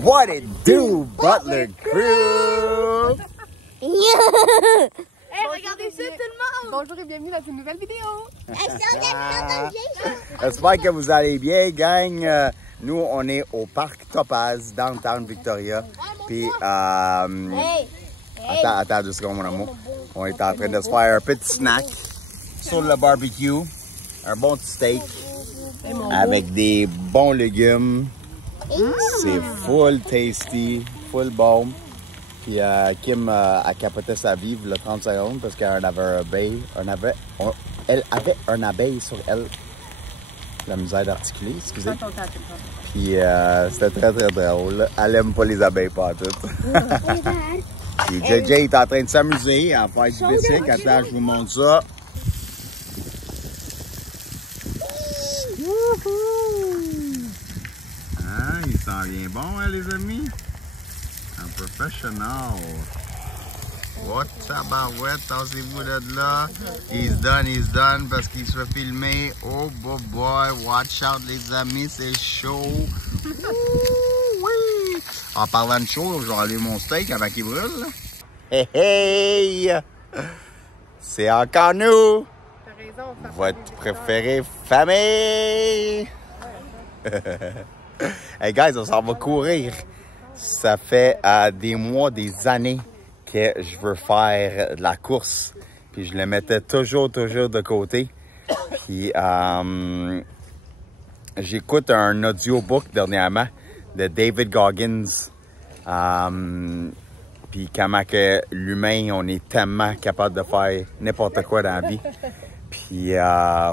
What it do, Butler Crew? Hey, regardez ça tout le monde! Bonjour et bienvenue dans une nouvelle vidéo! J'espère que vous allez bien, gang. Nous, on est au parc Topaz, downtown Victoria. Puis, attends 2 secondes, mon amour. On est en train de se faire un petit snack sur le barbecue. Un bon petit steak avec des bons légumes. C'est full tasty, full bon. Puis Kim a capoté sa vie le 30 secondes parce qu'elle avait un abeille. Elle avait un abeille sur elle. La misère d'articuler, excusez. Puis c'était très très drôle. Elle aime pas les abeilles pas toutes. Puis JJ est en train de s'amuser à faire du bicycle. Attends, je vous montre ça. Ah, il sent bien bon, hein, les amis? Un professionnal. What tabarouette, tassez-vous de là. He's done, parce qu'il se fait filmer. Oh boy, watch out les amis, c'est chaud. Oui. En parlant de chaud, je vais enlever mon steak avant qu'il brûle. Hey hey! C'est encore nous! Votre préféré famille! Hey guys, on s'en va courir. Ça fait des mois, des années que je veux faire de la course. Puis je le mettais toujours de côté. Puis j'écoute un audiobook dernièrement de David Goggins. Puis comment que l'humain, on est tellement capable de faire n'importe quoi dans la vie. Puis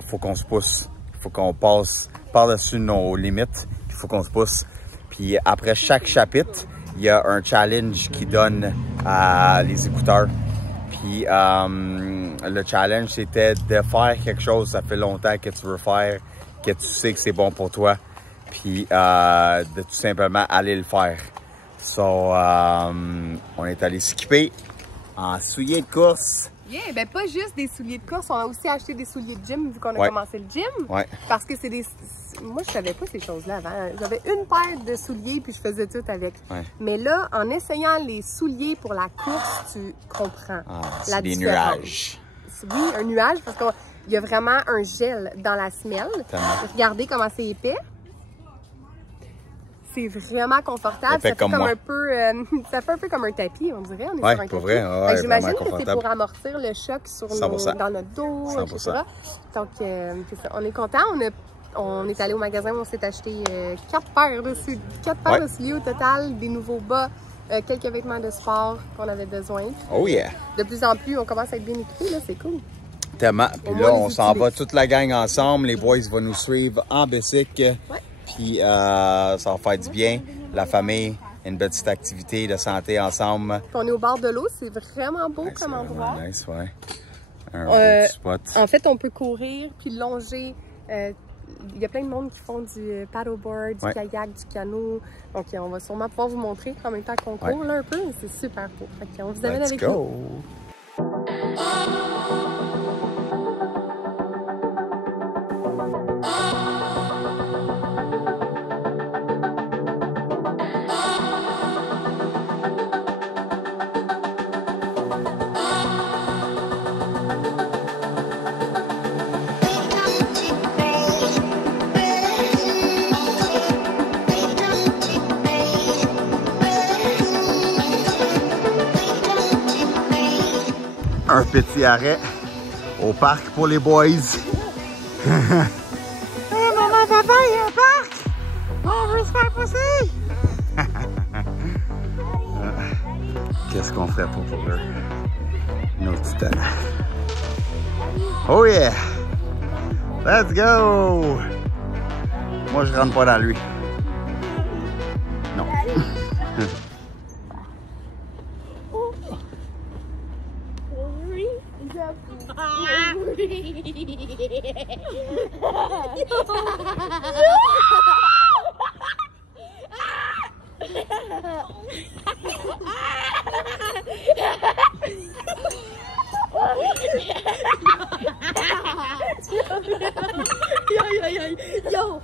faut qu'on se pousse. Faut qu'on passe par-dessus nos limites. Il faut qu'on se pousse. Puis après chaque chapitre, il y a un challenge qui donne à les écouteurs. Puis le challenge, c'était de faire quelque chose, ça fait longtemps que tu veux faire, que tu sais que c'est bon pour toi. Puis de tout simplement aller le faire. So, on est allé s'équiper en souliers de course. Yeah, ben pas juste des souliers de course, on a aussi acheté des souliers de gym vu qu'on a commencé le gym. Ouais. Parce que c'est des... Moi, je savais pas ces choses-là avant. J'avais une paire de souliers puis je faisais tout avec. Ouais. Mais là, en essayant les souliers pour la course, tu comprends la différence. Des nuages. Oui, un nuage parce qu'il y a vraiment un gel dans la semelle. Regardez comment c'est épais. C'est vraiment confortable. Ça fait comme un peu, ça fait un peu comme un tapis, on dirait. On est sur un tapis. Vrai, ouais, j'imagine que c'est pour amortir le choc sur dans notre dos, 100%. Etc. Donc, c'est ça. On est content. On est allé au magasin, on s'est acheté 4 paires de souliers au total, des nouveaux bas, quelques vêtements de sport qu'on avait besoin. Oh yeah! De plus en plus, on commence à être bien équipés, là, c'est cool. Tellement. Puis là, on s'en va toute la gang ensemble. Les boys vont nous suivre en bicycle. Ouais. Puis ça va faire du bien. La famille, une petite activité de santé ensemble. Puis on est au bord de l'eau, c'est vraiment beau comme endroit. Nice, ouais. Un beau spot. En fait, on peut courir puis longer. Il y a plein de monde qui font du paddleboard, du kayak, du canot. Donc, on va sûrement pouvoir vous montrer en même temps qu'on court là, un peu. C'est super beau. Fait qu'on vous amène avec nous. Un petit arrêt au parc pour les boys. Hey, maman, papa, il y a un parc! On veut se faire pousser! Qu'est-ce qu'on ferait pour eux? Nos petits talents. Oh yeah! Let's go! Moi, je rentre pas dans lui. Non. Yo!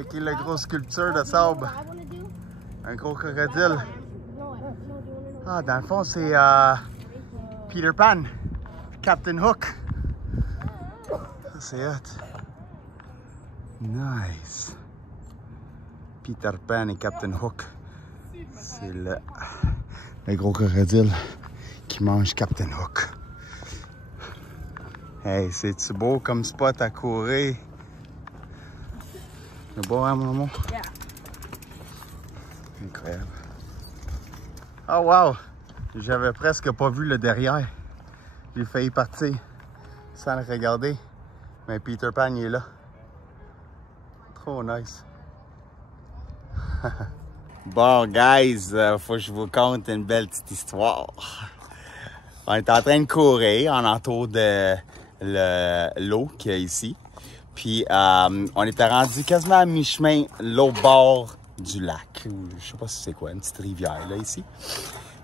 checker la grosse sculpture de sable. Un gros crocodile. Ah, dans le fond, c'est Peter Pan, Captain Hook. Ça, c'est hot. Nice. Peter Pan et Captain Hook. C'est le gros crocodile qui mange Captain Hook. Hey, c'est-tu beau comme spot à courir? C'est beau, hein, maman? Yeah. Incroyable. Oh, wow! J'avais presque pas vu le derrière. J'ai failli partir sans le regarder. Mais Peter Pan, il est là. Trop nice. Bon, guys, faut que je vous conte une belle petite histoire. On est en train de courir en entour de l'eau qu'il y a ici. Puis, on était rendu quasiment à mi-chemin, l'autre bord du lac. Je sais pas si c'est quoi, une petite rivière, là, ici.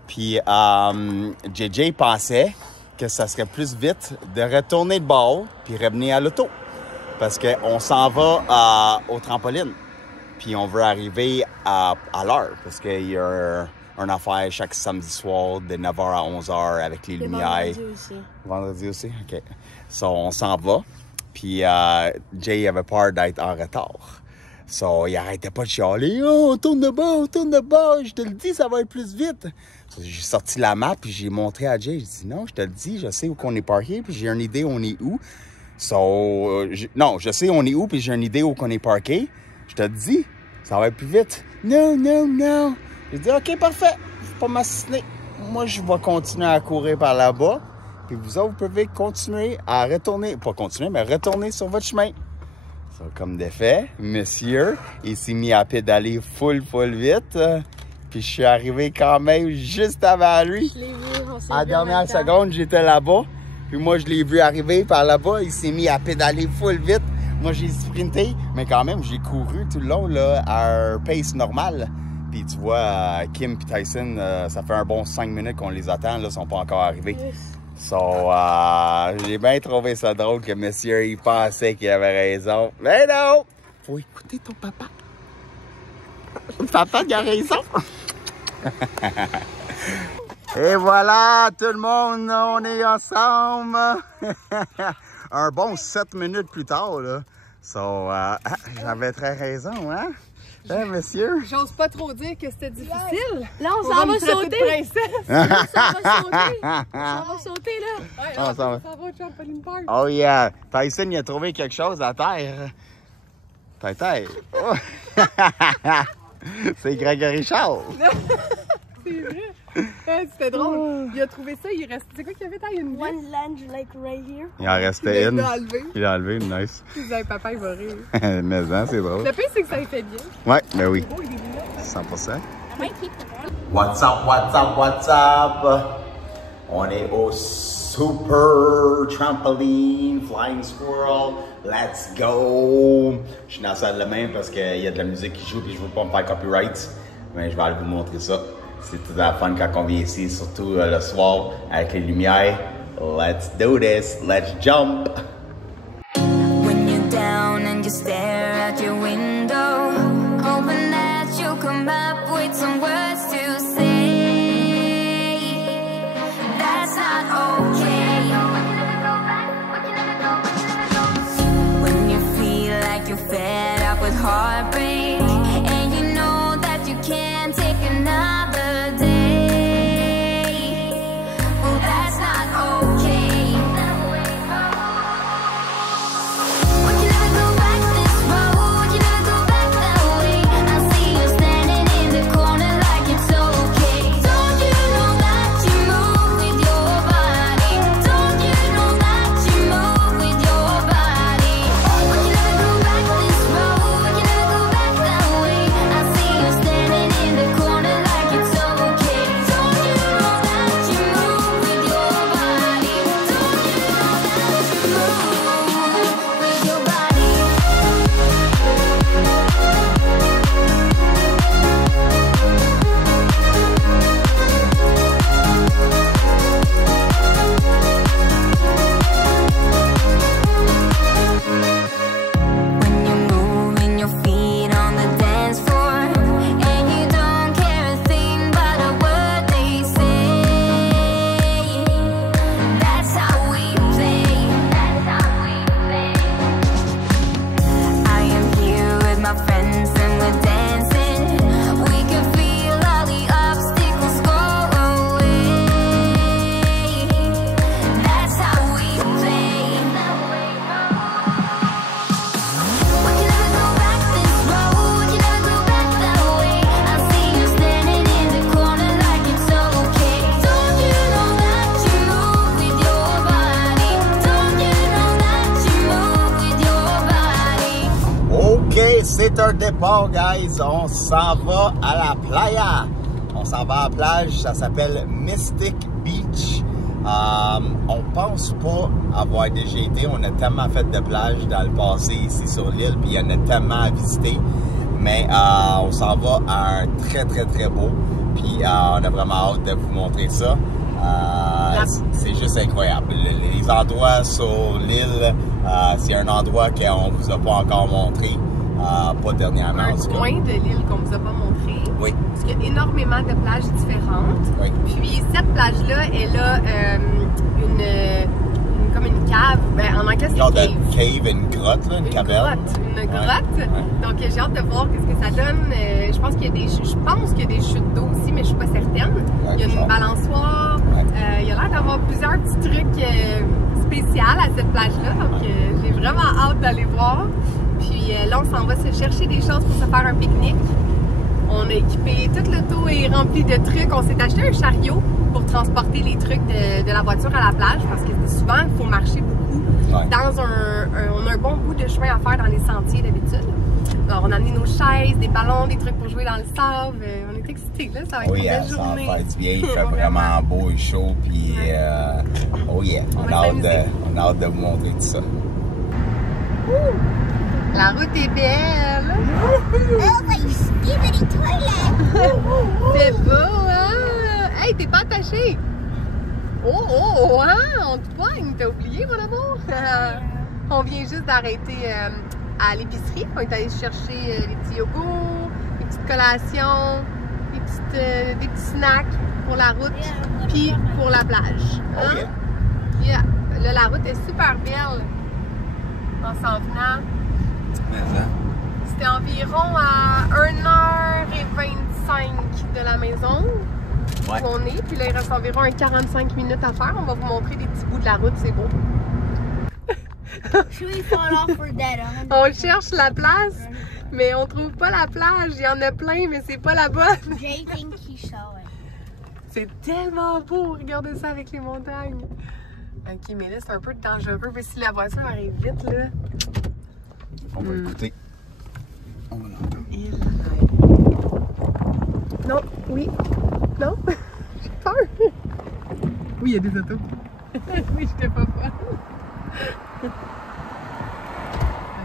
Puis, JJ pensait que ça serait plus vite de retourner de bord puis revenir à l'auto. Parce qu'on s'en va au trampoline. Puis, on veut arriver à l'heure. Parce qu'il y a une affaire chaque samedi soir de 9h à 11h avec les lumières. Vendredi aussi. Vendredi aussi? OK. So, on s'en va. Puis, Jay avait peur d'être en retard. So, il arrêtait pas de chialer. « Oh, tourne de bas, je te le dis, ça va être plus vite. » So, j'ai sorti la map, puis j'ai montré à Jay. J'ai dit « Non, je te le dis, je sais où qu'on est parqué, puis j'ai une idée où on est où. » So, non, je sais où on est où, puis j'ai une idée où qu'on est parqué. Je te le dis, ça va être plus vite. « Non, non, non. » J'ai dit « OK, parfait, faut pas m'assiner. Moi, je vais continuer à courir par là-bas. Puis vous autres, vous pouvez continuer à retourner, pas continuer, mais retourner sur votre chemin. » Ça, comme de fait, monsieur, il s'est mis à pédaler full vite. Puis je suis arrivé quand même juste avant lui. Je l'ai vu, on s'est vu. À la dernière seconde, j'étais là-bas. Puis moi, je l'ai vu arriver par là-bas. Il s'est mis à pédaler full vite. Moi, j'ai sprinté, mais quand même, j'ai couru tout le long là, à un pace normal. Puis tu vois, Kim et Tyson, ça fait un bon 5 minutes qu'on les attend. Là, ils ne sont pas encore arrivés. Yes. So, j'ai bien trouvé ça drôle que monsieur, il pensait qu'il avait raison. Mais non! Faut écouter ton papa. Papa, il a raison. Et voilà, tout le monde, on est ensemble. Un bon 7 minutes plus tard, là. So, j'avais très raison, hein? Hein, monsieur? J'ose pas trop dire que c'était difficile. Là, on s'en va sauter. On va sauter, là. Ouais, on s'en va au trampoline park. Oh yeah! Tyson, il a trouvé quelque chose à terre. Terre. Oh. C'est Grégory Charles. C'est vrai. Ouais, c'était drôle. Il a trouvé ça, il reste. C'est quoi qu'il y avait dans une One lunge like right here. Il en restait une. Il a enlevé une, nice. Vous avez papa, il va rire. Mais hein, c'est drôle. Le pire, c'est que ça lui fait bien. Ouais, ben oui. 100%. What's up? On est au Super Trampoline Flying Squirrel. Let's go! Je suis dans la salle de main parce qu'il y a de la musique qui joue et je veux pas me faire copyright. Mais je vais aller vous montrer ça. C'est tout à fun quand on vient ici, surtout le soir avec les lumières. Let's do this. Let's jump! When you're down and you stare at your window, hoping that you'll come up with some words to say. That's not okay. When you feel like you're fed up with heartbreak, and you know that you can't take another day, well, that's not okay. We can never go back this way. notre départ, guys. On s'en va à la playa. On s'en va à la plage. Ça s'appelle Mystic Beach. On pense pas avoir déjà été. On a tellement fait de plages dans le passé ici sur l'île. Puis il y en a tellement à visiter. Mais on s'en va à un très beau. Puis on a vraiment hâte de vous montrer ça. C'est juste incroyable. Les endroits sur l'île, c'est un endroit qu'on ne vous a pas encore montré, pas dernièrement. Un coin de l'île qu'on ne vous a pas montré. Oui. Parce qu'il y a énormément de plages différentes. Oui. Puis cette plage-là, elle a comme une cave. Ben, en anglais, c'est genre cave. de cave, une grotte, là, une caverne. Une grotte. Ouais. Donc j'ai hâte de voir ce que ça donne. Je pense qu'il y a des chutes d'eau aussi, mais je suis pas certaine. Ouais, il y a une balançoire. Ouais. Il y a l'air d'avoir plusieurs petits trucs spéciaux à cette plage-là. Donc j'ai vraiment hâte d'aller voir. Puis là, on s'en va se chercher des choses pour se faire un pique-nique. On a équipé, tout l'auto est rempli de trucs. On s'est acheté un chariot pour transporter les trucs de la voiture à la plage parce que souvent, il faut marcher beaucoup. Ouais. On a un bon bout de chemin à faire dans les sentiers d'habitude. Alors, on a amené nos chaises, des ballons, des trucs pour jouer dans le sable. On est excités, là. Ça va être une belle journée. Ça va faire du bien. Il fait vraiment beau et chaud. Puis, oh yeah, on a hâte de vous montrer tout ça. La route est belle! Oh, my skibidi toilet! C'est beau, hein? Hey, t'es pas attaché! Oh, hein? On te poigne! T'as oublié, mon amour? On vient juste d'arrêter à l'épicerie. On est allé chercher les petits yogourts, les petites collations, des petits snacks pour la route, puis pour la plage. Hein? Yeah. Là, la route est super belle en s'en venant. C'était environ à 1h25 de la maison où on est. Puis là, il reste environ 45 minutes à faire. On va vous montrer des petits bouts de la route, c'est beau. On cherche la place, mais on trouve pas la plage. Il y en a plein, mais c'est pas la bonne. C'est tellement beau, regardez ça avec les montagnes. Ok, mais là, c'est un peu dangereux. Mais si la voiture arrive vite, là... On va écouter. On va l'entendre. Non, oui. Non, j'ai peur. Oui, il y a des autos. Oui, j'étais pas folle.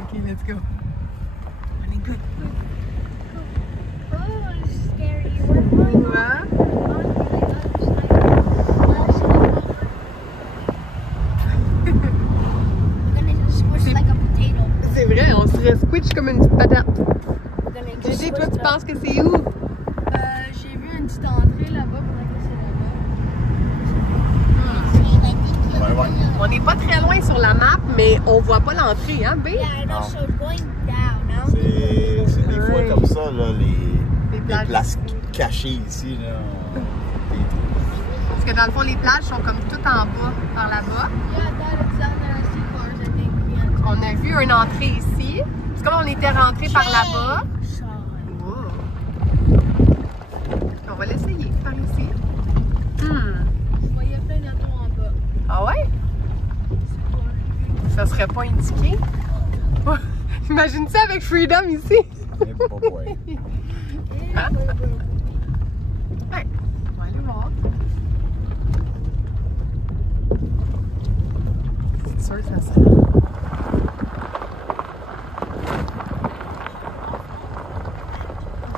Ok, let's go. On est good. Oh, it's scary. We're going on the other side. C'est vrai, on se squitch comme une petite patate. Gigi, toi, tu penses que c'est où? J'ai vu une petite entrée là-bas, peut-être que c'est là-bas. On n'est pas très loin sur la map, mais on voit pas l'entrée, hein, B? C'est des fois comme ça, là, les places cachées ici, là. Parce que dans le fond, les plages sont comme tout en bas, par là-bas. On a vu une entrée ici. C'est comme on était rentré par là-bas. Wow. On va l'essayer par ici. Je voyais plein d'autos en bas. Ah ouais? Ça serait pas indiqué? Imagine ça avec Freedom ici. Ouais, on va aller voir. C'est sûr que ça serait.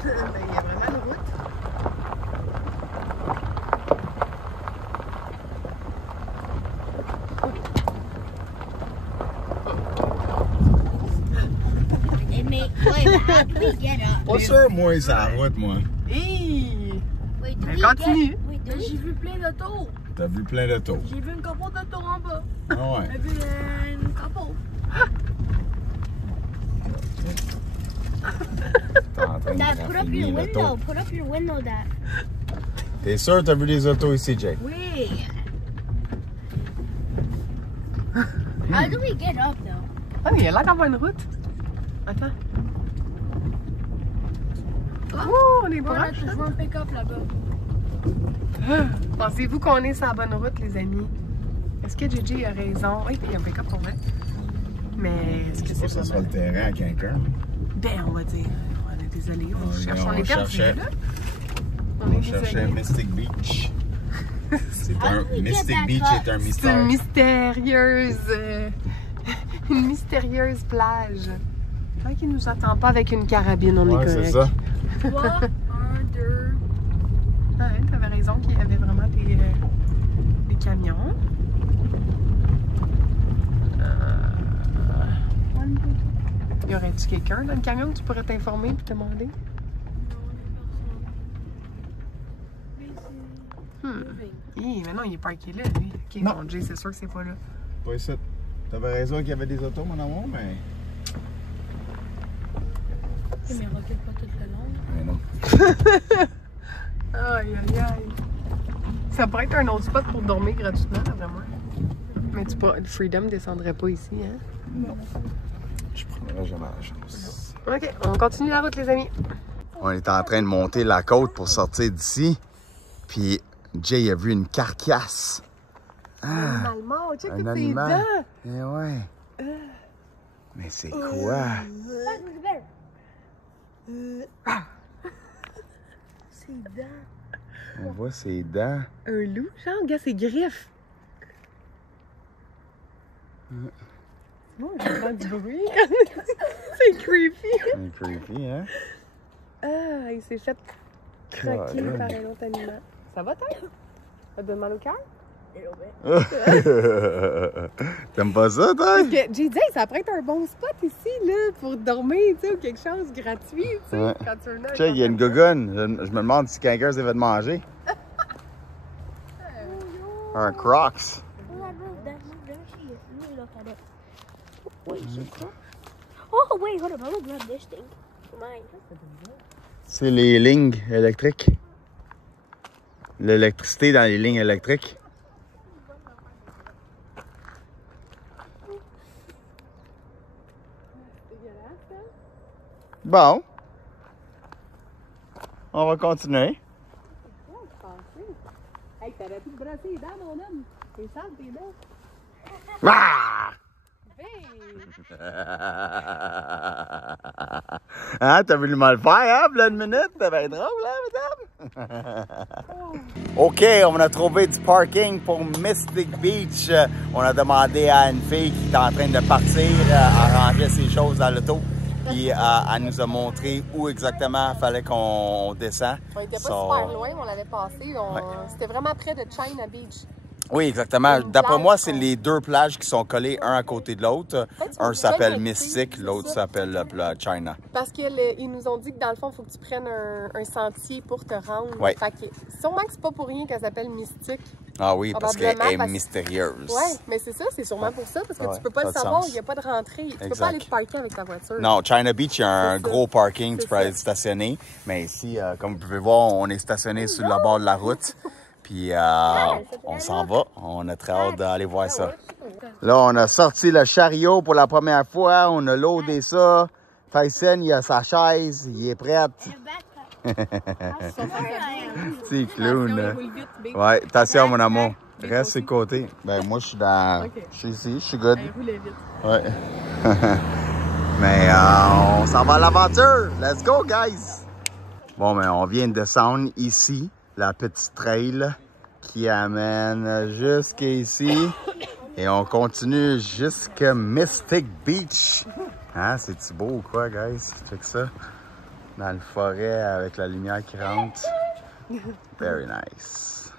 Il y a vraiment une route. Pas sûr, moi, c'est la route, moi. Continue. J'ai vu plein d'autos. T'as vu plein d'autos. J'ai vu une capot d'auto en bas. Ah ouais. J'ai vu une capot. T'es en train de raffiner l'auto. Put up your window, Dad. T'es sûr que t'as vu des autos ici, Jake? Oui. How do we get up, though? Ah, mais il y a l'air d'avoir une route. Attends. Oh, on est proche. Je vois un pick-up là-bas. Pensez-vous qu'on est sur la bonne route, les amis? Est-ce que Gigi a raison? Oui, il y a un pick-up pour vrai. Mais est-ce que c'est ça soit le terrain à quelqu'un? Ben, on va dire, on est désolé, on cherche, on est perdu, là. On cherchait Mystic Beach. Mystic Beach est un mystère. C'est une mystérieuse plage. Tant qu'il nous attend pas avec une carabine, on est correct. C'est ça. 3, 1, 2. Ouais, t'avais raison qu'il y avait vraiment des camions. Y aurait-tu quelqu'un dans le camion que tu pourrais t'informer et te demander? Mais non, il est parké là, lui. Ok, non. Bon, Jay, c'est sûr que c'est pas là. Pas ici. T'avais raison qu'il y avait des autos, mon amour, mais. Mais recule pas tout le long. Mais non. Aïe, aïe, aïe. Ça pourrait être un autre spot pour dormir gratuitement, vraiment. Mais tu pourrais... Le Freedom descendrait pas ici, hein? Non. Je prendrai jamais la chance. Ok, on continue la route, les amis. On est en train de monter la côte pour sortir d'ici. Puis Jay a vu une carcasse. Un animal mort, check toutes ses animal. dents. Eh ouais. Mais c'est quoi? Ses dents. On voit ses dents. Un loup, genre, regarde ses griffes. Non, j'entends du bruit. C'est creepy. C'est creepy, hein? Ah, il s'est fait croquer par un autre animal. Ça va, toi? Ça te donne mal au cœur? T'aimes pas ça, toi? J'ai dit, ça pourrait être un bon spot ici, là, pour dormir, tu sais, ou quelque chose de gratuit, tu sais, ouais. quand tu veux. Check, il y a une gogonne. Je me demande si quelqu'un s'est fait manger. Un Crocs. Oh, wait, hold up. I'm gonna grab this thing for mine. C'est les lignes électriques. L'électricité dans les lignes électriques. Bon. On va continuer. Hey, t'aurais pu te brosser les dents, mon homme. C'est sale, tes dents. Ah! Hein, t'as voulu me le faire, hein, plein de minutes? T'avais drôle, hein, madame? OK, on a trouvé du parking pour Mystic Beach. On a demandé à une fille qui était en train de partir à ranger ses choses dans l'auto. Puis elle nous a montré où exactement il fallait qu'on descende. On était pas super loin, on l'avait passé. C'était vraiment près de China Beach. Oui, exactement. D'après moi, c'est les deux plages qui sont collées un à côté de l'autre. Un s'appelle Mystic, l'autre s'appelle China. Parce qu'ils nous ont dit que dans le fond, il faut que tu prennes un sentier pour te rendre. Oui. Fait que, sûrement que c'est pas pour rien qu'elle s'appelle Mystique. Ah oui, parce qu'elle est mystérieuse. Oui, mais c'est ça, c'est sûrement pour ça, parce que tu peux pas le savoir, il n'y a pas de rentrée. Tu peux pas aller te parker avec ta voiture. Non, China Beach, il y a un gros parking, tu peux aller stationner. Mais ici, comme vous pouvez voir, on est stationné sur le bord de la route. Puis on s'en va. On a très hâte d'aller voir ça. Là, on a sorti le chariot pour la première fois. On a loadé ça. Tyson, il a sa chaise. Il est prêt. C'est clown. Ouais, attention, mon amour. Reste sur le côté. Ben, moi, je suis dans... Je suis ici, je suis good. Ouais. Mais on s'en va à l'aventure. Let's go, guys. Bon, ben, on vient de descendre ici. La petite trail qui amène jusqu'ici. Et on continue jusqu'à Mystic Beach. Hein, c'est-tu beau ou quoi, guys? Check ça. Dans le forêt avec la lumière qui rentre. Very nice.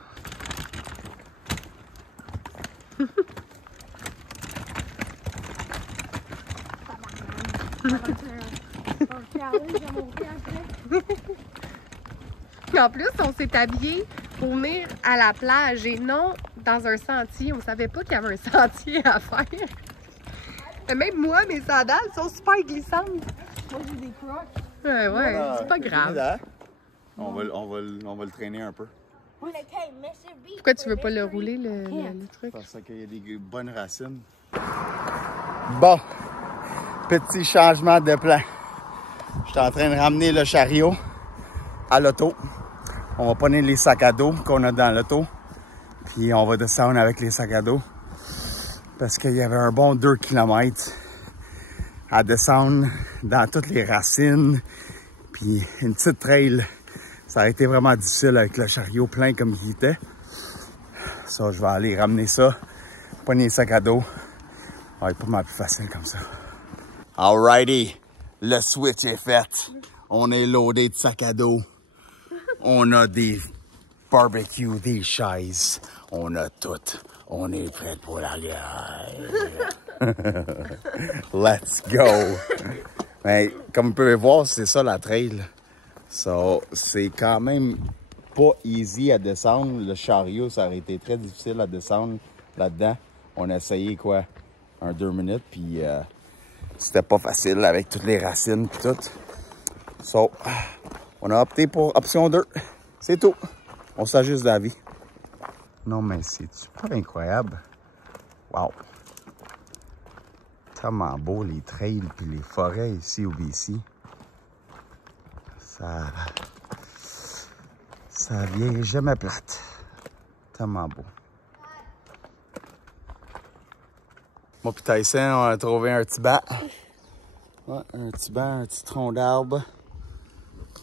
En plus, on s'est habillé pour venir à la plage et non dans un sentier. On savait pas qu'il y avait un sentier à faire. Et même moi, mes sandales sont super glissantes. Moi, j'ai des crocs. Ouais, voilà, c'est pas grave. On va le traîner un peu. Pourquoi tu veux pas le rouler, le truc? Parce qu'il y a des bonnes racines. Bon, petit changement de plan. Je suis en train de ramener le chariot à l'auto. On va prendre les sacs à dos qu'on a dans l'auto. Puis on va descendre avec les sacs à dos. Parce qu'il y avait un bon 2 km à descendre dans toutes les racines. Puis une petite trail, ça a été vraiment difficile avec le chariot plein comme il était. Ça, je vais aller ramener ça, pogner le sac à dos. Ça va être pas mal plus facile comme ça. Alrighty, le switch est fait. On est loadé de sac à dos. On a des barbecues, des chaises. On a tout. On est prêt pour la guerre. Let's go! Mais comme vous pouvez voir, c'est ça la trail. So, c'est quand même pas easy à descendre. Le chariot, ça aurait été très difficile à descendre là-dedans. On a essayé quoi? 2 minutes, puis c'était pas facile avec toutes les racines et tout. So, on a opté pour option 2. C'est tout. On s'ajuste la vie. Non, mais c'est pas incroyable. Wow! Tellement beau les trails puis les forêts ici au BC. Ça vient jamais plate. Tellement beau. Moi puis Tyson, on a trouvé un petit banc. Ouais, un petit banc, un petit tronc d'arbre.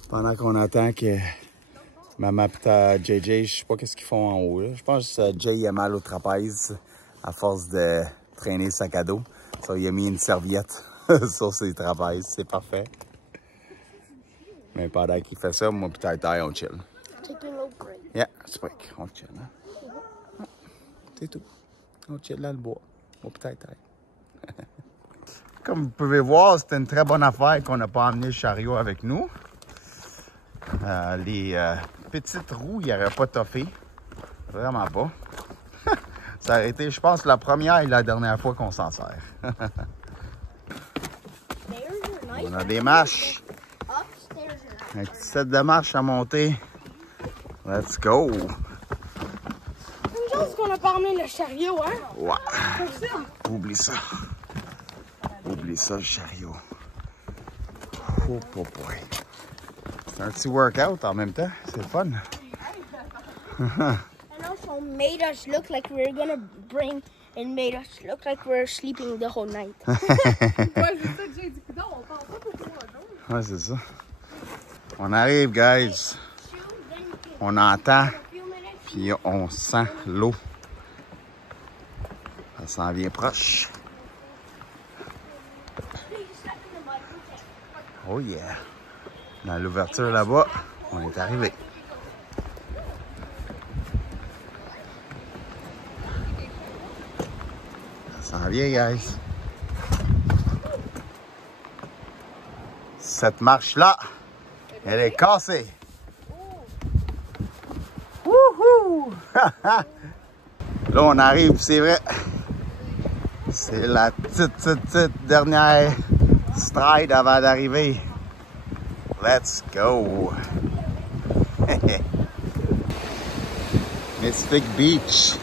Pendant qu'on attend que maman et JJ, je sais pas qu'est-ce qu'ils font en haut. Là. Je pense que Jay a mal au trapèze à force de traîner le sac à dos. So, il a mis une serviette sur ses trapèzes, c'est parfait. Mais pendant qu'il fait ça, moi et Ty, on chill. Yeah, c'est vrai qu'on chill. Hein? C'est tout. On chill dans le bois. Moi et Ty. Comme vous pouvez voir, c'était une très bonne affaire qu'on n'a pas emmené le chariot avec nous. Les petites roues, il n'y aurait pas toffé. Vraiment pas. Ça a été, je pense, la première et la dernière fois qu'on s'en sert. On a des marches. Un petit set de marches à monter. Let's go! Une chance qu'on n'a pas emmené le chariot, hein? Ouais. Oublie ça. Oublie ça, le chariot. Oh, oh, boy. C'est un petit workout en même temps. C'est fun. And also made us look like we were gonna bring and made us look like we were sleeping the whole night. Ouais, c'est ça. On arrive, guys. On entend, puis on sent l'eau. Ça s'en vient proche. Oh yeah! Dans l'ouverture là-bas, on est arrivé. Ça s'en vient, guys. Cette marche-là, elle est cassée. Wouhou! Là, on arrive, c'est vrai. C'est la petite dernière stride avant d'arriver. Let's go! Mystic Beach.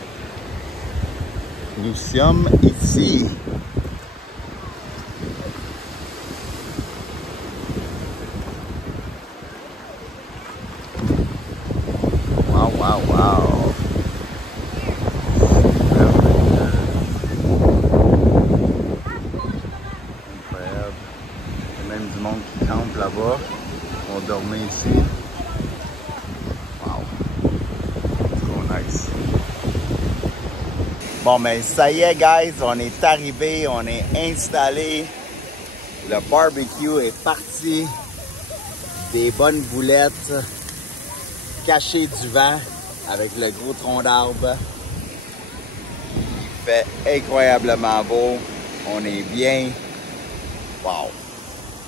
Nous sommes ici. Wow, wow, wow. Incroyable. Il y a même du monde qui campe là-bas. On dormait ici. Wow. Trop nice. Bon, mais ça y est, guys. On est arrivé. On est installé. Le barbecue est parti. Des bonnes boulettes. Caché du vent avec le gros tronc d'arbre. Il fait incroyablement beau. On est bien. Wow.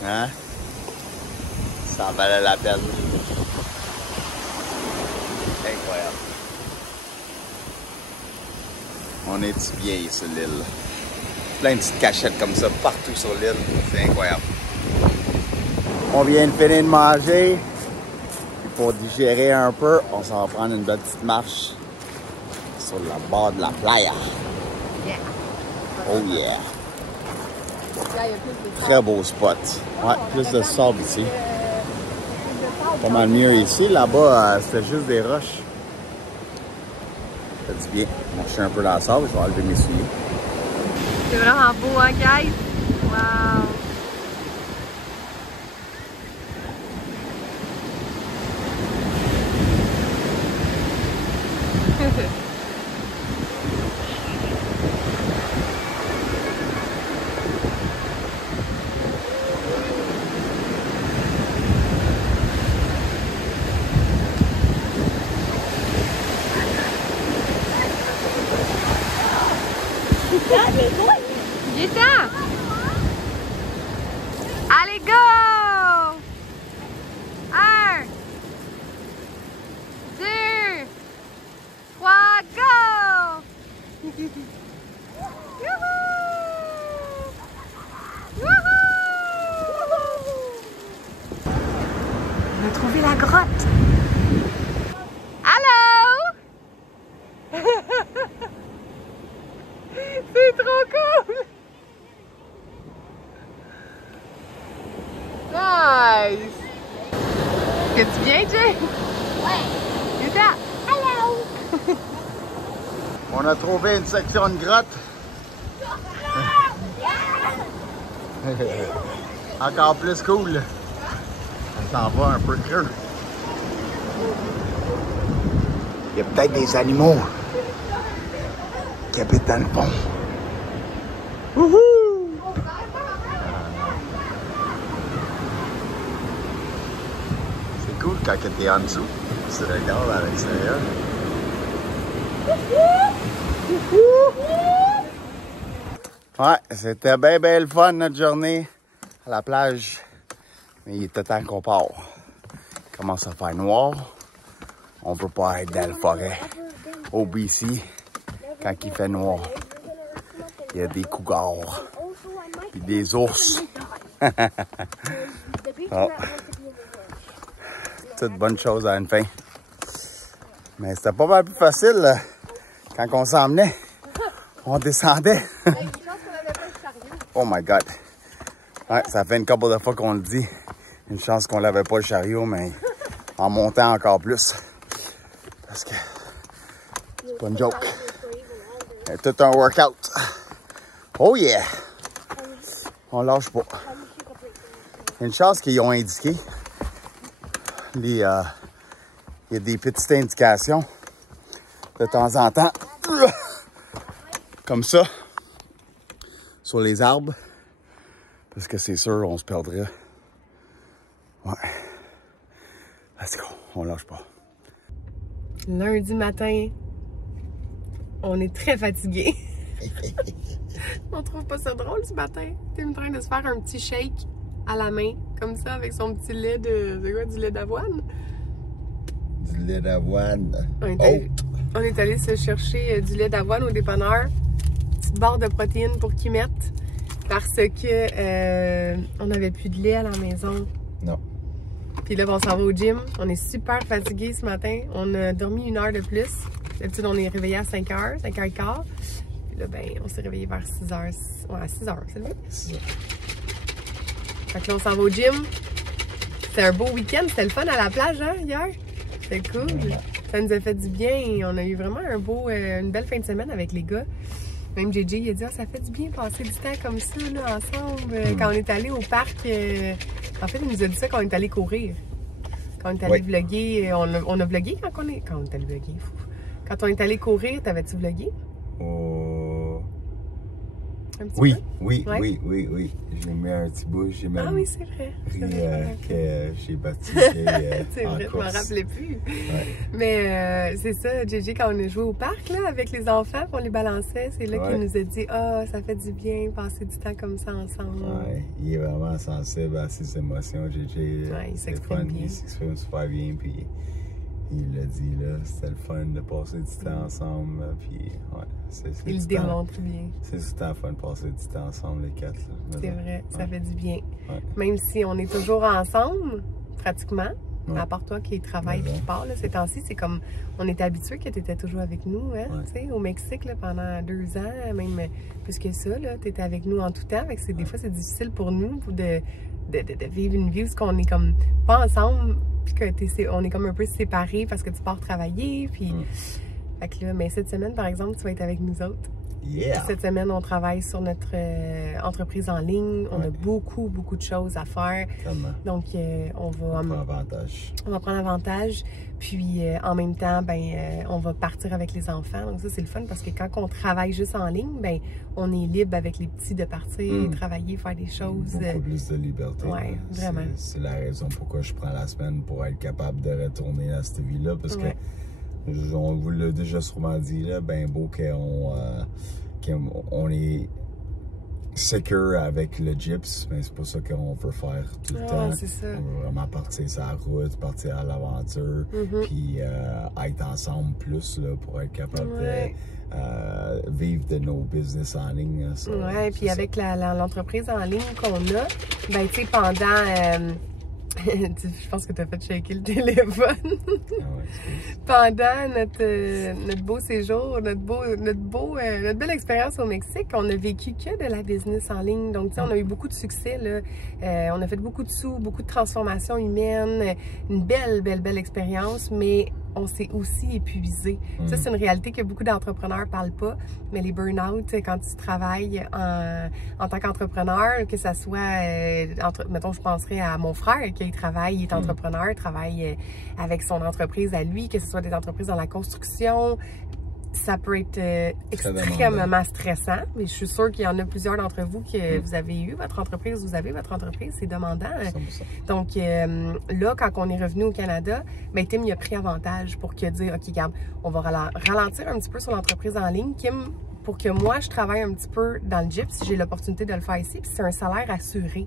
Hein? Ça valait la peine. Incroyable. On est bien sur l'île. Plein de petites cachettes comme ça partout sur l'île. C'est incroyable. On vient de finir de manger. Pour digérer un peu, on s'en va prendre une belle petite marche sur le bord de la playa. Yeah. Oh yeah! Très beau spot. Ouais, plus de sable ici. Pas mal mieux ici. Là-bas, c'était juste des roches. Ça fait du bien. Marcher un peu dans le sable, je vais enlever mes souliers. C'est vraiment beau, hein, guys? Wow! Allez, go! 1, 2, 3, go! Youhou! Youhou! On a trouvé la grotte! Allô? C'est trop cool! Nice! Est-ce que tu viens, Jay? Ouais. C'est ça! Hello! On a trouvé une section de grotte. Encore plus cool. Ça s'en va un peu creux. Il y a peut-être des animaux qui habitent dans le pont. Wouhou! C'est cool quand tu es en dessous. Tu regardes à l'extérieur. Ouais, c'était bien le fun notre journée à la plage. Mais il était temps qu'on part. Il commence à faire noir. On peut pas être dans la forêt au BC quand il fait noir. Il y a des cougars puis des ours. Oh. Toute bonne chose à une fin. Mais c'était pas mal plus facile quand on s'emmenait. On descendait. Oh my God. Ouais, ça fait une couple de fois qu'on le dit. Une chance qu'on l'avait pas le chariot, mais en montant encore plus. Parce que c'est pas une joke. C'est tout un workout. Oh yeah! On lâche pas. Une chance qu'ils ont indiqué. Il y a des petites indications de temps en temps. Comme ça. Sur les arbres. Parce que c'est sûr, on se perdrait. Ouais. Let's go. On lâche pas. Lundi matin, on est très fatigué. On trouve pas ça drôle ce matin. T'es en train de se faire un petit shake à la main, comme ça, avec son petit lait de quoi? Du lait d'avoine? Du lait d'avoine. On est allé se chercher du lait d'avoine au dépanneur. Petite barre de protéines pour qu'ils mettent. Parce que on n'avait plus de lait à la maison. Non. Puis là, on s'en va au gym. On est super fatigués ce matin. On a dormi 1 heure de plus. D'habitude, on est réveillé à 5h, 5h15. Puis là, ben, on s'est réveillé vers 6h. Ouais, à 6h, c'est le mieux? 6h. Fait que là, on s'en va au gym. C'était un beau week-end. C'était le fun à la plage, hein, hier? C'était cool. Ça nous a fait du bien. On a eu vraiment une belle fin de semaine avec les gars. Même JJ, il a dit, ça fait du bien de passer du temps comme ça, là, ensemble. Quand on est allé au parc, en fait, il nous a dit ça quand on est allé courir. Quand on est allé vlogger, on a vlogué quand on est allé vlogger. Quand on est allé courir, t'avais-tu vlogué? Oui. J'ai mis un petit bout, j'ai même oui, c'est vrai. que j'ai battu c'est vrai, je m'en rappelais plus. Ouais. Mais c'est ça, JJ, quand on a joué au parc là, avec les enfants, on les balançait, c'est là qu'il nous a dit « Ah, ça fait du bien passer du temps comme ça ensemble. » Ouais, il est vraiment sensible à ses émotions, JJ. Ouais, il s'exprime bien. Il s'exprime super bien, puis il l'a dit, là, c'était le fun de passer du temps ensemble, puis il le démontre bien. C'est super fun de passer du temps ensemble, les quatre. C'est vrai, ça fait du bien. Ouais. Même si on est toujours ensemble, pratiquement, à part toi qui travaille et qui part, là, ces temps-ci, c'est comme, on était habitués que tu étais toujours avec nous, hein, tu sais, au Mexique, là, pendant 2 ans, même plus que ça, là, tu étais avec nous en tout temps, des fois, c'est difficile pour nous de vivre une vie où on est comme pas ensemble, puis on est comme un peu séparés parce que tu pars travailler, puis... Fait que là, mais cette semaine, par exemple, tu vas être avec nous autres. Yeah! Cette semaine, on travaille sur notre entreprise en ligne. On a beaucoup de choses à faire. Tellement. Donc, on va prendre avantage. Puis en même temps, ben, on va partir avec les enfants. Donc ça, c'est le fun parce que quand on travaille juste en ligne, ben, on est libre avec les petits de partir, travailler, faire des choses. Beaucoup plus de liberté. Oui, vraiment. C'est la raison pourquoi je prends la semaine pour être capable de retourner à cette vie-là. Parce que, on vous l'a déjà sûrement dit, là, ben beau qu'on est secure avec le gyps, mais c'est pas ça qu'on veut faire tout le temps. C'est ça. On veut vraiment partir sur la route, partir à l'aventure, puis être ensemble plus là, pour être capable de vivre de nos business en ligne. Oui, puis avec l'entreprise en ligne qu'on a, ben tu sais, pendant... je pense que tu as fait shaker le téléphone. Pendant notre beau séjour, notre belle expérience au Mexique, on a vécu que de la business en ligne. Donc, tu sais, on a eu beaucoup de succès, là. On a fait beaucoup de sous, beaucoup de transformations humaines, une belle expérience, mais on s'est aussi épuisé. Ça, c'est une réalité que beaucoup d'entrepreneurs ne parlent pas, mais les burn-out, quand tu travailles en tant qu'entrepreneur, que ça soit, mettons, je penserais à mon frère qui travaille, il est entrepreneur, travaille avec son entreprise à lui, que ce soit des entreprises dans la construction, ça peut être extrêmement stressant, mais je suis sûre qu'il y en a plusieurs d'entre vous que vous avez eu votre entreprise, c'est demandant. 100%. Donc là, quand on est revenu au Canada, ben, Tim il a pris avantage pour dire, OK, regarde, on va ralentir un petit peu sur l'entreprise en ligne. Kim, pour que moi, je travaille un petit peu dans le gyps, si j'ai l'opportunité de le faire ici, puis c'est un salaire assuré.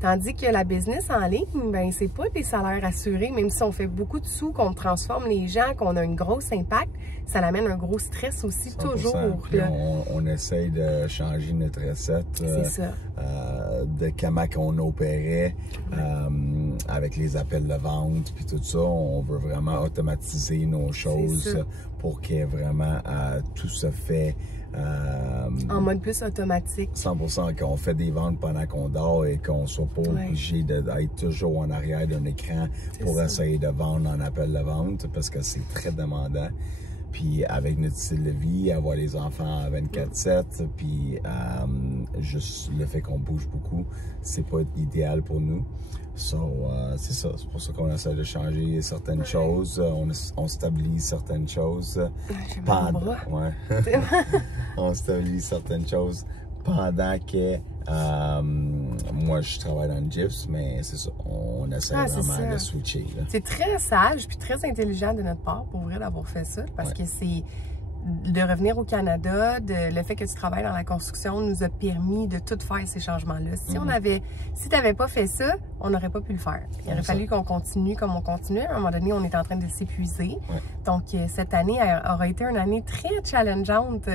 Tandis que la business en ligne, ben c'est pas des salaires assurés, même si on fait beaucoup de sous, qu'on transforme les gens, qu'on a un gros impact, ça l'amène un gros stress aussi, 100%. Toujours. Là. On essaye de changer notre recette de comment on opérait avec les appels de vente, puis tout ça. On veut vraiment automatiser nos choses pour que vraiment tout se fait en mode plus automatique. 100%, qu'on fait des ventes pendant qu'on dort et qu'on soit pas obligé d'être toujours en arrière d'un écran pour essayer de vendre en appel de vente parce que c'est très demandant. Puis avec notre style de vie, avoir les enfants à 24/7, puis juste le fait qu'on bouge beaucoup, c'est pas idéal pour nous. C'est ça, c'est pour ça qu'on essaie de changer certaines choses, on stabilise certaines choses on stabilise certaines choses pendant que moi je travaille dans le gyps, mais c'est ça, on essaie vraiment de switcher. C'est très sage puis très intelligent de notre part pour vrai d'avoir fait ça, parce que c'est de revenir au Canada, le fait que tu travailles dans la construction nous a permis de tout faire ces changements-là. Si si tu n'avais pas fait ça, on n'aurait pas pu le faire. Il aurait fallu qu'on continue comme on continue. À un moment donné, on est en train de s'épuiser. Donc, cette année aura été une année très challengeante.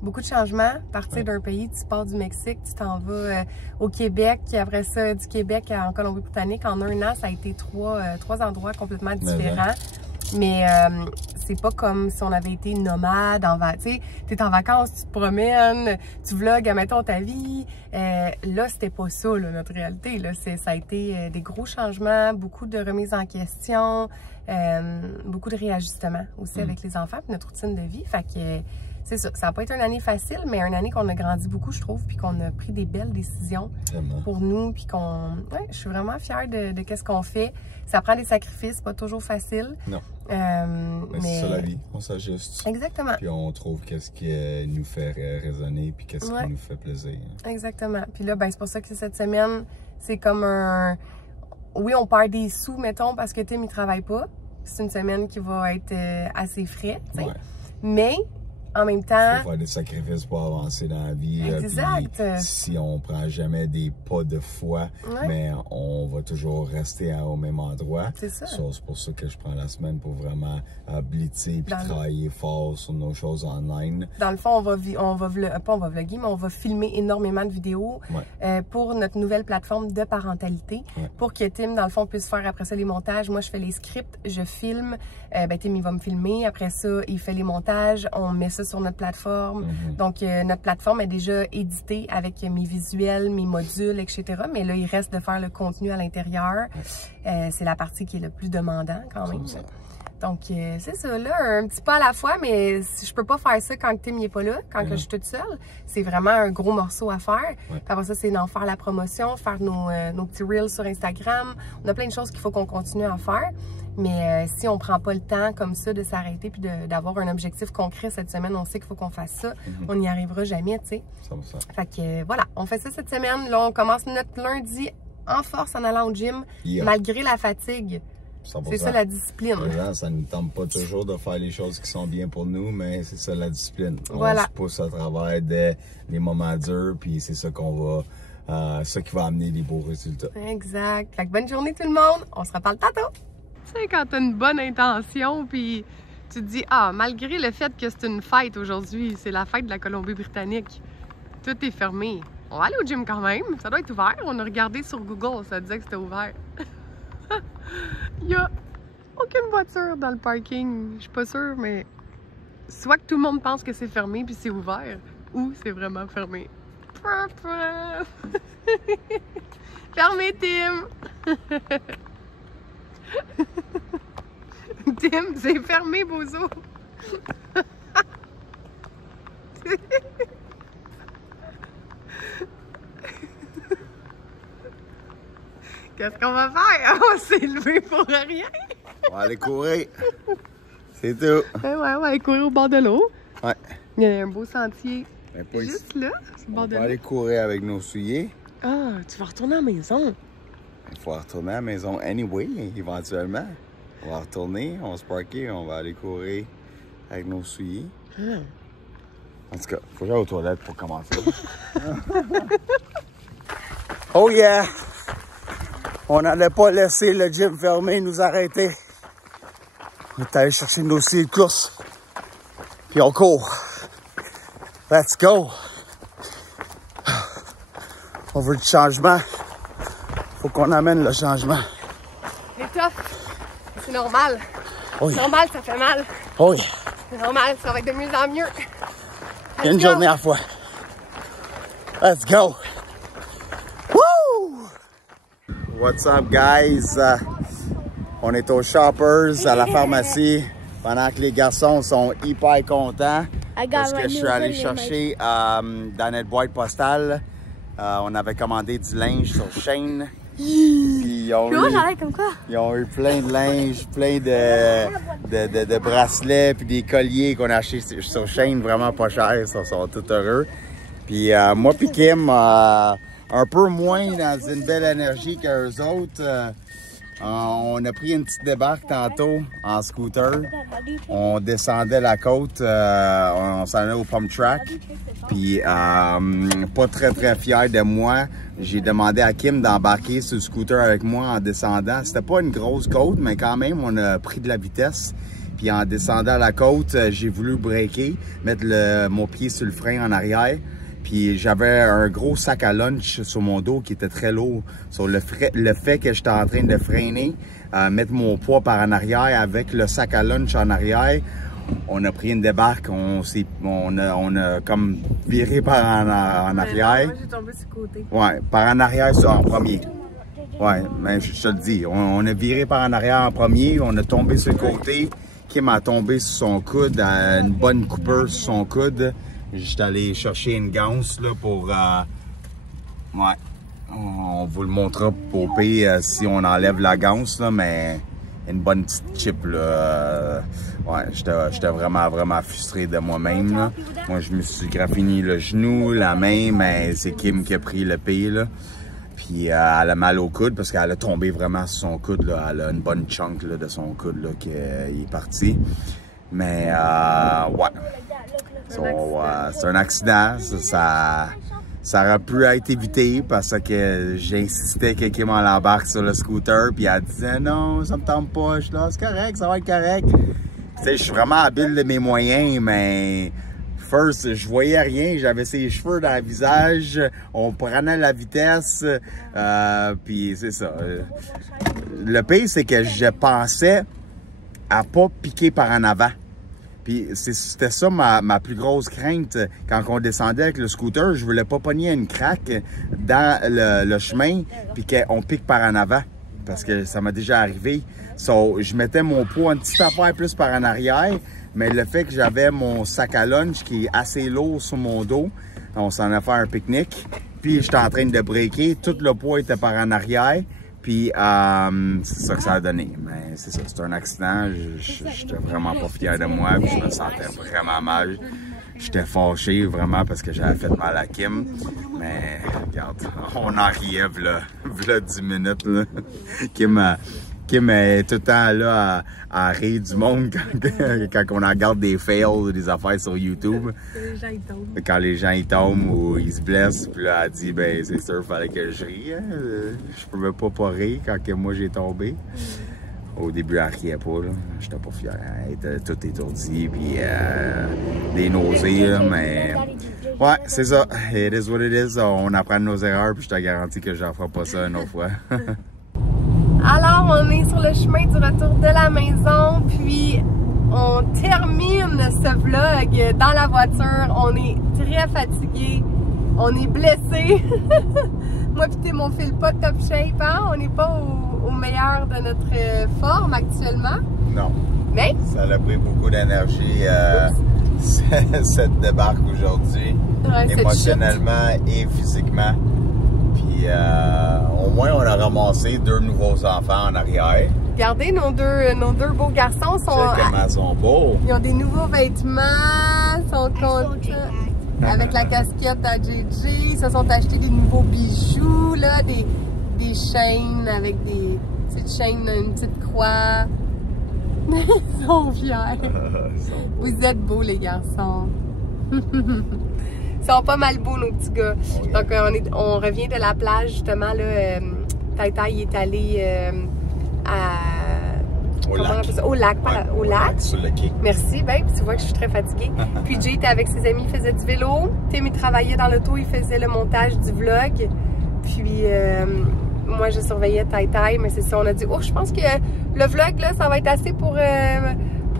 Beaucoup de changements. Partir d'un pays, tu pars du Mexique, tu t'en vas au Québec, après ça, du Québec en Colombie-Britannique. En un an, ça a été trois endroits complètement différents. Mais c'est pas comme si on avait été nomade, tu sais, t'es en vacances, tu te promènes, tu vlogs, mettons, ta vie. Là, c'était pas ça, là, notre réalité. Là, ça a été des gros changements, beaucoup de remises en question, beaucoup de réajustements aussi avec les enfants et notre routine de vie. Fait que c'est ça. Ça n'a pas été une année facile, mais une année qu'on a grandi beaucoup, je trouve, puis qu'on a pris des belles décisions pour nous, puis je suis vraiment fière de qu'est-ce qu'on fait. Ça prend des sacrifices, pas toujours facile. Non. Mais c'est ça la vie, on s'ajuste. Exactement. Puis on trouve qu'est-ce qui nous fait résonner, puis qu'est-ce qui nous fait plaisir. Exactement. Puis là, ben c'est pour ça que cette semaine, c'est comme oui, on perd des sous, mettons, parce que Tim, il travaille pas. C'est une semaine qui va être assez frais, tu sais. Mais en même temps... Il faut faire des sacrifices pour avancer dans la vie. Exact. Puis, si on prend jamais des pas de foi, mais on va toujours rester au même endroit. C'est ça. C'est pour ça que je prends la semaine pour vraiment blitzer puis travailler fort sur nos choses online. Dans le fond, on va vlogger, mais on va filmer énormément de vidéos pour notre nouvelle plateforme de parentalité, pour que Tim, dans le fond, puisse faire après ça les montages. Moi, je fais les scripts, je filme. Tim, il va me filmer. Après ça, il fait les montages. On met ça sur notre plateforme. Donc, notre plateforme est déjà éditée avec mes visuels, mes modules, etc. Mais là, il reste de faire le contenu à l'intérieur. C'est la partie qui est le plus demandant quand même. Donc, c'est ça, là, un petit pas à la fois, mais je peux pas faire ça quand Tim n'est pas là, quand que je suis toute seule. C'est vraiment un gros morceau à faire. Puis après ça, c'est d'en faire la promotion, faire nos petits reels sur Instagram. On a plein de choses qu'il faut qu'on continue à faire. Mais si on prend pas le temps comme ça de s'arrêter puis d'avoir un objectif concret cette semaine, on sait qu'il faut qu'on fasse ça. On n'y arrivera jamais, tu sais. Fait que voilà, on fait ça cette semaine. Là, on commence notre lundi en force en allant au gym, malgré la fatigue. C'est ça la discipline. Ça ne nous tente pas toujours de faire les choses qui sont bien pour nous, mais c'est ça la discipline. Voilà. On se pousse à travers des moments durs, puis c'est ça qu'on va, ça qui va amener des beaux résultats. Exact. Fait que bonne journée tout le monde. On se reparle tantôt. Tu sais, quand tu as une bonne intention, puis tu te dis, ah, malgré le fait que c'est une fête aujourd'hui, c'est la fête de la Colombie-Britannique, tout est fermé. On va aller au gym quand même, ça doit être ouvert. On a regardé sur Google, ça disait que c'était ouvert. Il n'y a aucune voiture dans le parking. Je suis pas sûre, mais soit que tout le monde pense que c'est fermé puis c'est ouvert, ou c'est vraiment fermé. Fermé, Tim! Tim, c'est fermé, Bozo! Qu'est-ce qu'on va faire? On s'est levé pour rien! On va aller courir! C'est tout! Ouais, on va aller courir au bord de l'eau. Ouais. Il y a un beau sentier juste ici. là, sur le bord de l'eau. On va aller courir avec nos souliers. Ah, tu vas retourner à la maison? Il faut retourner à la maison anyway, éventuellement. On va retourner, on va se parker, on va aller courir avec nos souliers. En tout cas, il faut que j'aille aux toilettes pour commencer. Oh yeah! On n'allait pas laisser le gym fermé nous arrêter. On est allé chercher nos souliers de course. Puis on court. Let's go! On veut du changement. Faut qu'on amène le changement. C'est tough. C'est normal. Oh yeah. C'est normal, ça fait mal. Oh yeah. C'est normal, ça va être de mieux en mieux. Une journée à la fois. Let's go! Woo! What's up, guys? On est aux Shoppers, à la pharmacie, pendant que les garçons sont hyper contents. Parce que je suis allé chercher dans notre boîte postale. On avait commandé du linge sur Shein. Ils ont eu plein de linge, plein de bracelets, puis des colliers qu'on a achetés sur Shein, vraiment pas chers, ils sont tous heureux. Puis moi puis Kim, un peu moins dans une belle énergie qu'eux autres. On a pris une petite débarque tantôt en scooter. On descendait la côte, on s'en allait au pump track. Puis pas très fier de moi. J'ai demandé à Kim d'embarquer sur le scooter avec moi en descendant. C'était pas une grosse côte, mais quand même, on a pris de la vitesse. Puis en descendant la côte, j'ai voulu breaker, mettre mon pied sur le frein en arrière. Puis j'avais un gros sac à lunch sur mon dos qui était très lourd. Sur le fait que j'étais en train de freiner, mettre mon poids par en arrière avec le sac à lunch en arrière, on a pris une débarque, on a comme viré par en arrière. Moi, j'ai tombé sur le côté. Ouais, par en arrière en premier. Ouais, mais je te le dis, on a viré par en arrière en premier, on a tombé sur le côté. Kim a tombé sur son coude, une bonne coupeur sur son coude. J'étais allé chercher une ganse là, pour... ouais, on vous le montrera pour payer si on enlève la ganse, là, mais une bonne petite chip. Là, ouais, j'étais vraiment frustré de moi-même. Moi, je me suis graffiné le genou, la main, mais c'est Kim qui a pris le pied. Là. Puis elle a mal au coude parce qu'elle a tombé vraiment sur son coude. Là. Elle a une bonne chunk là, de son coude là, qui est parti. Mais ouais. C'est un accident, ça aurait pu être évité parce que j'insistais que Kim embarque sur le scooter puis elle disait non, ça me tente pas, je suis là, c'est correct, ça va être correct. Tu sais, je suis vraiment habile de mes moyens, mais first, je voyais rien, j'avais ses cheveux dans le visage, on prenait la vitesse, puis c'est ça. Le pire, c'est que je pensais à pas piquer par en avant. Puis c'était ça ma plus grosse crainte quand on descendait avec le scooter. Je voulais pas pogner une craque dans le chemin puis qu'on pique par en avant. parce que ça m'a déjà arrivé. So, je mettais mon poids une petite affaire plus par en arrière, mais le fait que j'avais mon sac à lunch qui est assez lourd sur mon dos, on s'en a fait un pique-nique, puis j'étais en train de breaker, tout le poids était par en arrière, puis c'est ça que ça a donné. Mais c'est ça, c'est un accident, j'étais vraiment pas fier de moi, puis je me sentais vraiment mal. J'étais fâché vraiment parce que j'avais fait mal à Kim. Mais regarde, on en riait v'là 10 minutes. Là. Kim est tout le temps là à rire du monde quand on regarde des fails, des affaires sur YouTube. Quand les gens ils tombent ou ils se blessent, puis là elle dit ben c'est sûr, il fallait que je rie. Hein? Je pouvais pas rire quand moi j'ai tombé. Au début, elle riait pas, là. J'étais pas fier. Elle était toute étourdie, puis des nausées, là, mais... Ouais, c'est ça. It is what it is. On apprend de nos erreurs, puis je te garantis que je ne ferai pas ça une autre fois. Alors, on est sur le chemin du retour de la maison, puis on termine ce vlog dans la voiture. On est très fatigués. On est blessés. Moi pis Tim, on file pas top shape, hein? On n'est pas au meilleur de notre forme actuellement. Non. Mais? Ça a pris beaucoup d'énergie, cette débarque aujourd'hui. Ouais, émotionnellement et physiquement. Puis au moins, on a ramassé 2 nouveaux enfants en arrière. Regardez, nos deux beaux garçons sont beaux. Ils ont des nouveaux vêtements, sont contents. Avec la casquette à JJ, ils se sont achetés des nouveaux bijoux, là, des chaînes avec des petites chaînes, une petite croix. Ils sont fiers. Vous êtes beaux, les garçons. Ils sont pas mal beaux, nos petits gars. Oh, yeah. Donc, on revient de la plage, justement, là. Taïtaï est allé au lac, au lac. Sur le quai. Merci, ben, tu vois que je suis très fatiguée. Puis Jay était avec ses amis, il faisait du vélo. Tim, il travaillait dans l'auto, il faisait le montage du vlog. Puis moi, je surveillais Taïtaï, mais c'est ça, on a dit, oh, je pense que le vlog, là, ça va être assez pour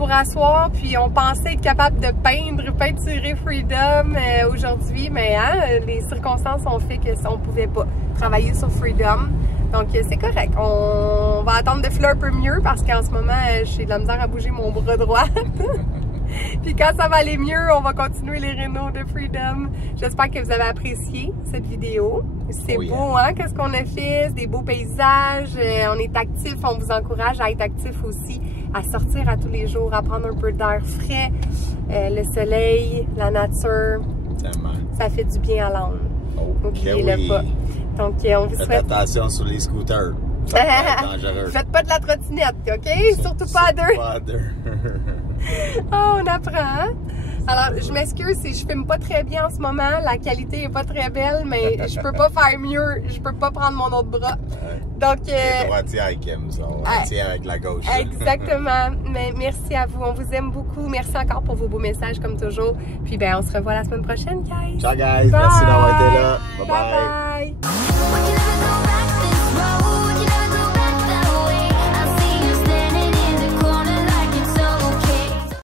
asseoir. Puis on pensait être capable de peinturer Freedom aujourd'hui, mais hein, les circonstances ont fait qu'on pouvait pas travailler sur Freedom. Donc, c'est correct. On va attendre de filer un peu mieux parce qu'en ce moment, j'ai de la misère à bouger mon bras droit. Puis quand ça va aller mieux, on va continuer les rénaux de Freedom. J'espère que vous avez apprécié cette vidéo. C'est beau, hein? Qu'est-ce qu'on a fait? C'est des beaux paysages. On est actifs. On vous encourage à être actifs aussi, à sortir à tous les jours, à prendre un peu d'air frais. Le soleil, la nature. Tellement. Ça fait du bien à l'âme. N'oubliez-le pas. Donc, on vous souhaite... Faites attention sur les scooters. Ça peut être dangereux. Faites pas de la trottinette, OK? Surtout pas à deux. Pas à deux. Oh, on apprend, hein? Alors, je m'excuse si je filme pas très bien en ce moment. La qualité est pas très belle, mais je peux pas faire mieux. Je peux pas prendre mon autre bras. Donc... droitière, Kim, ça. Droitière avec la gauche. Exactement. Mais merci à vous. On vous aime beaucoup. Merci encore pour vos beaux messages, comme toujours. Puis, ben, on se revoit la semaine prochaine, guys. Ciao, guys. Bye. Merci d'avoir été là. Bye-bye. Bye-bye.